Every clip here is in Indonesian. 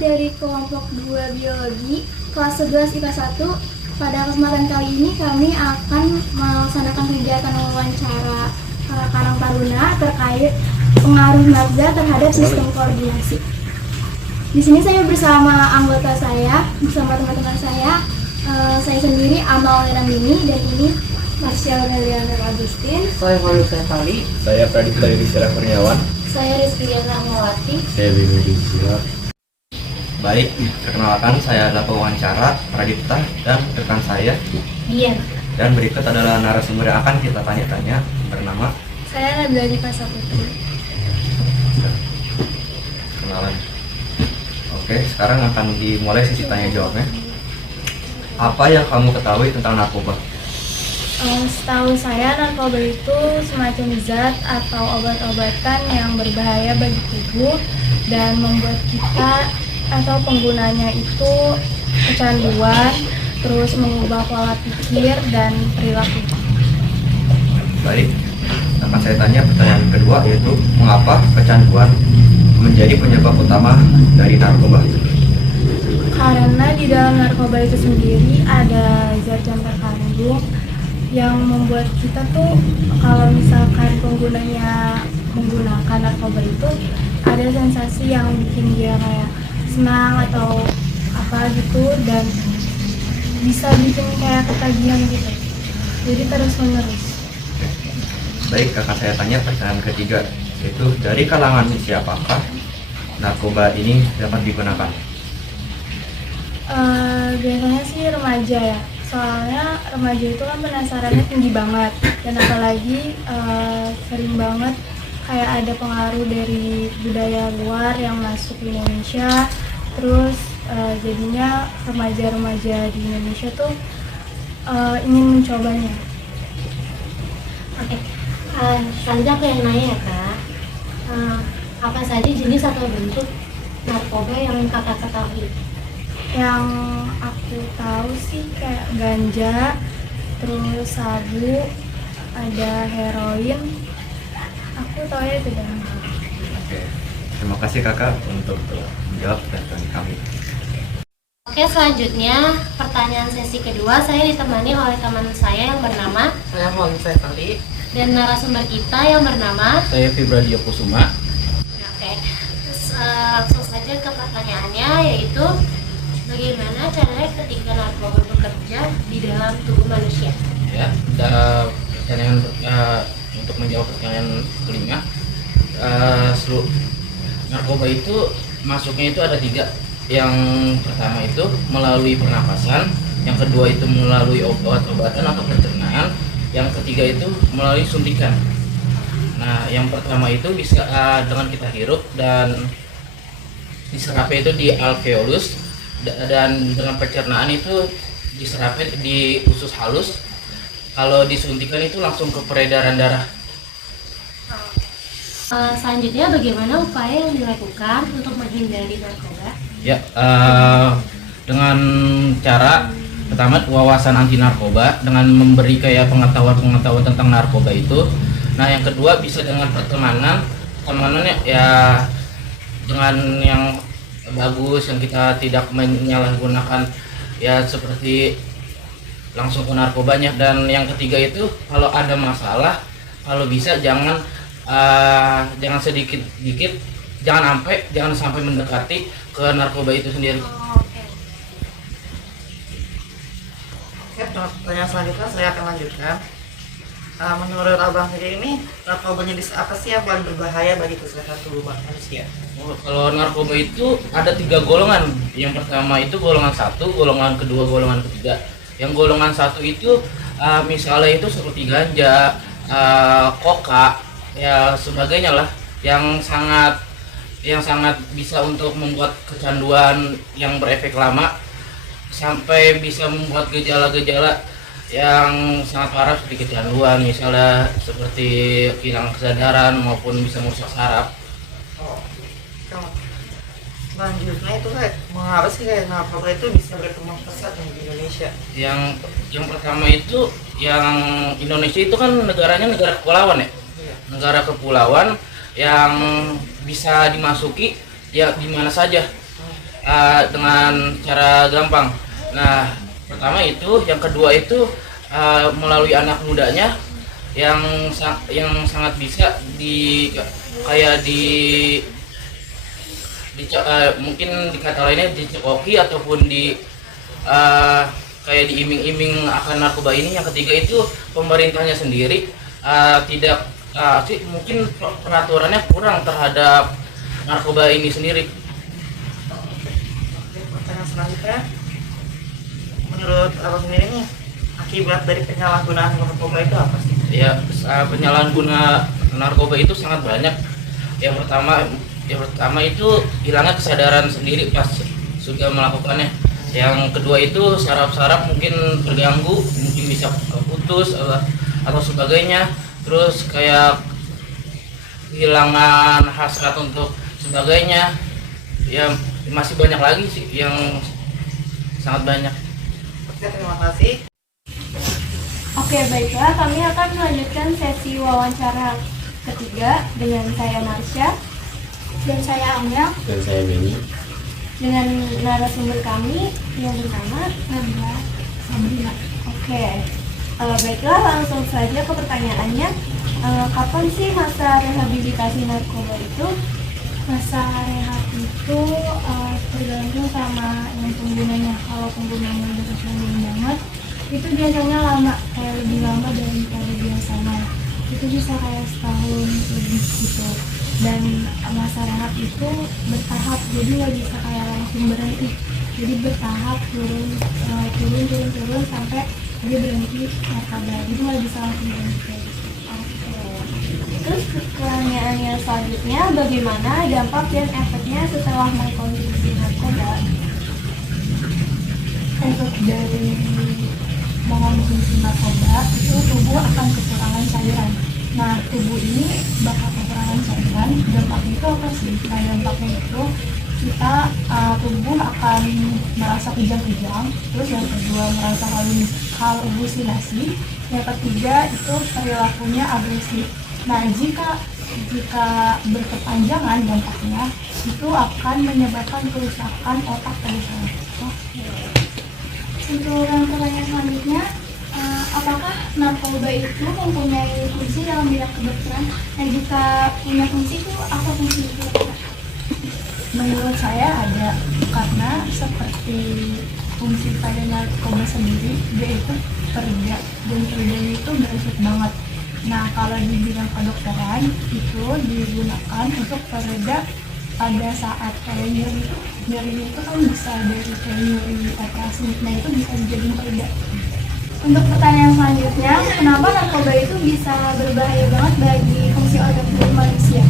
dari kelompok 2 biologi kelas 11 IPA 1. Pada kesempatan kali ini kami akan melaksanakan kegiatan wawancara Karang Taruna terkait pengaruh nafza terhadap sistem koordinasi. Di sini saya bersama anggota saya, bersama teman-teman saya. Saya sendiri Amal Nerandini dan ini Marcia Aureliana Agustin. Saya Walu Sefali. Saya Pradipta Yudhistira Kurniawan. Saya Rizky Rahmawati. Saya Bimi Rizky. Baik, perkenalkan saya adalah pewawancara Pradipta dan rekan saya Dian. dan berikut adalah narasumber yang akan kita tanya-tanya bernama Saya Nabila Nifasa Putri. kenalan. Oke, sekarang akan dimulai sesi tanya jawabnya. Apa yang kamu ketahui tentang narkoba? Setahu saya narkoba itu semacam zat atau obat-obatan yang berbahaya bagi tubuh dan membuat kita atau penggunanya itu kecanduan, terus mengubah pola pikir dan perilaku. Baik, akan saya tanya pertanyaan kedua, yaitu mengapa kecanduan menjadi penyebab utama dari narkoba? Karena di dalam narkoba itu sendiri ada zat yang terkandung yang membuat kita tuh kalau misalkan penggunanya menggunakan narkoba itu ada sensasi yang bikin dia kayak senang atau apa gitu dan bisa bikin kayak ketagihan gitu. Jadi terus menerus. Baik, akan saya tanya pertanyaan ketiga, yaitu dari kalangan siapakah narkoba ini dapat digunakan? Biasanya sih remaja ya, soalnya remaja itu kan penasarannya tinggi banget dan apalagi sering banget kayak ada pengaruh dari budaya luar yang masuk ke Indonesia, terus jadinya remaja-remaja di Indonesia tuh ingin mencobanya. Oke, selanjutnya aku yang nanya ya Kak, apa saja jenis atau bentuk narkoba yang kakak ketahui? Yang aku tahu sih kayak ganja, terus sabu, ada heroin. Aku tahu ya itu doang. Oke, terima kasih kakak untuk menjawab pertanyaan kami. Oke, selanjutnya pertanyaan sesi kedua saya ditemani oleh teman saya yang bernama Saya Walu Sefali. dan narasumber kita yang bernama. Saya Fibradio Kusuma. Oke, terus, langsung saja ke pertanyaannya, yaitu bagaimana caranya ketika narkoba bekerja di dalam tubuh manusia? Ya, pertanyaan untuk menjawab pertanyaan kelima, narkoba itu masuknya itu ada tiga. Yang pertama itu melalui pernapasan, yang kedua itu melalui obat-obatan atau pencernaan, yang ketiga itu melalui suntikan. Nah, yang pertama itu bisa dengan kita hirup dan diserapnya itu di alveolus, dan dengan pencernaan itu diserapnya di usus halus. Kalau disuntikan itu langsung ke peredaran darah. Selanjutnya bagaimana upaya yang dilakukan untuk menghindari narkoba? Ya, dengan cara pertama wawasan anti narkoba dengan memberi kayak pengetahuan tentang narkoba itu. Nah, yang kedua bisa dengan temanannya ya dengan yang bagus, yang kita tidak menyalahgunakan ya seperti langsung ke narkobanya. Dan yang ketiga itu kalau ada masalah, kalau bisa jangan sedikit-sedikit, jangan sampai mendekati ke narkoba itu sendiri. Oke. Oke, pertanyaan selanjutnya saya akan lanjutkan. Menurut abang sendiri ini narkoba jenis apa sih yang paling berbahaya bagi kesehatan tubuh manusia? Kalau narkoba itu ada 3 golongan. Yang pertama itu golongan 1, golongan kedua, golongan ketiga. Yang golongan 1 itu misalnya itu seperti ganja, koka, ya sebagainya lah, yang sangat bisa untuk membuat kecanduan yang berefek lama sampai bisa membuat gejala-gejala yang sangat parah seperti kecanduan, misalnya seperti kehilangan kesadaran maupun bisa merusak saraf. Selanjutnya itu kayak mengapa sih kayak narkoba itu bisa berkembang pesat di Indonesia? Yang pertama itu, yang Indonesia itu kan negaranya negara kepulauan ya, negara kepulauan yang bisa dimasuki ya di mana saja. dengan cara gampang. Nah, pertama itu, yang kedua itu melalui anak mudanya yang sangat bisa kayak mungkin dikata lainnya dicekoki ataupun kayak diiming-iming akan narkoba ini. Yang ketiga itu pemerintahnya sendiri tidak mungkin peraturannya kurang terhadap narkoba ini sendiri. Pertanyaan selanjutnya, menurut abang sendiri nih, akibat dari penyalahgunaan narkoba itu apa sih? Ya, penyalahguna narkoba itu sangat banyak. Yang pertama itu hilangnya kesadaran sendiri pas sudah melakukannya. Yang kedua itu saraf-saraf mungkin terganggu, mungkin bisa putus atau sebagainya. Terus kayak kehilangan hasrat untuk sebagainya. Ya masih banyak lagi sih, yang sangat banyak. Oke, terima kasih. Oke, baiklah, kami akan melanjutkan sesi wawancara ketiga dengan saya Marsha dan saya Amel Dan saya Benny. dengan narasumber kami yang bernama Nabila Sabrina. Oke, baiklah, langsung saja ke pertanyaannya. Kapan sih masa rehabilitasi narkoba itu? Masa rehab itu tergantung sama yang penggunanya. Kalau penggunanya udah kecanduan banget, itu biasanya lama, kayak lebih lama daripada biasanya. Itu bisa kayak setahun lebih gitu. Dan masa rehab itu bertahap, jadi nggak bisa kayak langsung berhenti. Jadi bertahap turun sampai dia berhenti narkoba. Jadi nggak bisa langsung berhenti kayak gitu. Terus pertanyaannya selanjutnya, bagaimana dampak dan efeknya setelah mengkonsumsi narkoba? Efek dari mengkonsumsi narkoba itu tubuh akan kekurangan cairan. Nah, tubuh ini bakal kekurangan cairan. Dampaknya itu apa sih? Nah, dampaknya itu kita tubuh akan merasa kejang-kejang. Terus yang kedua merasa halusinasi. Yang ketiga itu perilakunya agresif. Nah, jika berkepanjangan dampaknya itu akan menyebabkan kerusakan otak pada saraf. Untuk yang pertanyaan selanjutnya, apakah narkoba itu mempunyai fungsi dalam bidang kedokteran? Dan jika punya fungsi itu apa fungsi itu? Menurut saya ada, karena seperti fungsi pada narkoba sendiri, dia itu pereda, dan peredanya itu berisik banget. Nah, kalau di bidang kedokteran itu digunakan untuk pereda pada saat kayak nyeri itu kan bisa dari kayak nyeri operasi. Nah, itu bisa dijadiin pereda. Untuk pertanyaan selanjutnya, kenapa narkoba itu bisa berbahaya banget bagi fungsi organ tubuh manusia?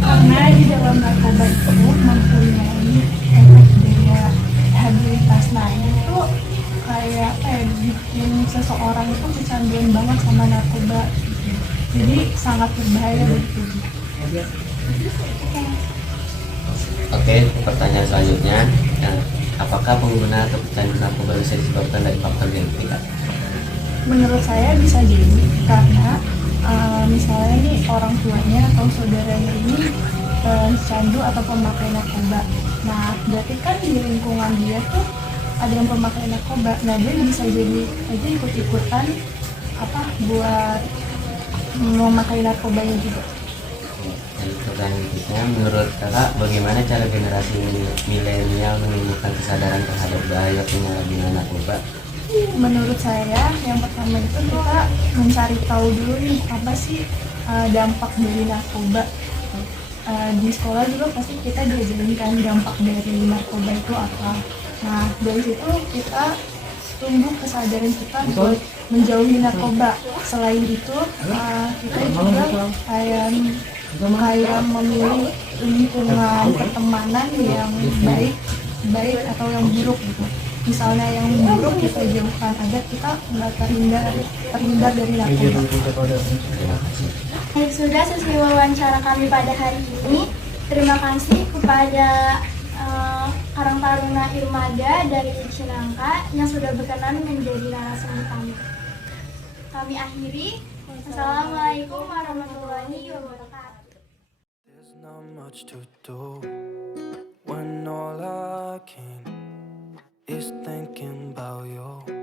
Karena di dalam narkoba itu mempunyai efek daya rehabilitas. Nah, itu kayak bikin seseorang itu kecanduan banget sama narkoba gitu. Jadi sangat berbahaya bagi tubuh. Oke, pertanyaan selanjutnya, apakah pengguna atau pecandu narkoba bisa disebabkan dari faktor genetik? Menurut saya bisa jadi karena misalnya nih orang tuanya atau saudaranya ini candu atau pemakai narkoba. Nah, berarti kan di lingkungan dia tuh ada yang pemakai narkoba. Nah, dia bisa jadi aja ikut-ikutan buat memakai narkobanya juga. Dan pertanyaan berikutnya, menurut kakak bagaimana cara generasi milenial menumbuhkan kesadaran terhadap bahaya penyalahgunaan narkoba? Menurut saya yang pertama itu kita mencari tahu dulu nih apa sih dampak dari narkoba. Di sekolah juga pasti kita diajarin kan dampak dari narkoba itu apa. Nah, dari situ kita tumbuh kesadaran kita buat menjauhi narkoba. Selain itu kita juga kayak memilih lingkungan pertemanan yang baik atau yang buruk gitu. Misalnya yang buruk kita jauhkan agar kita nggak terhindar dari narkoba. Baik, sudah sesuai wawancara kami pada hari ini. Terima kasih kepada Karang Taruna Irmada dari Cinangka yang sudah berkenan menjadi narasumber kami. Kami akhiri. Assalamualaikum warahmatullahi wabarakatuh. There's not much to do when all I can is thinking about you.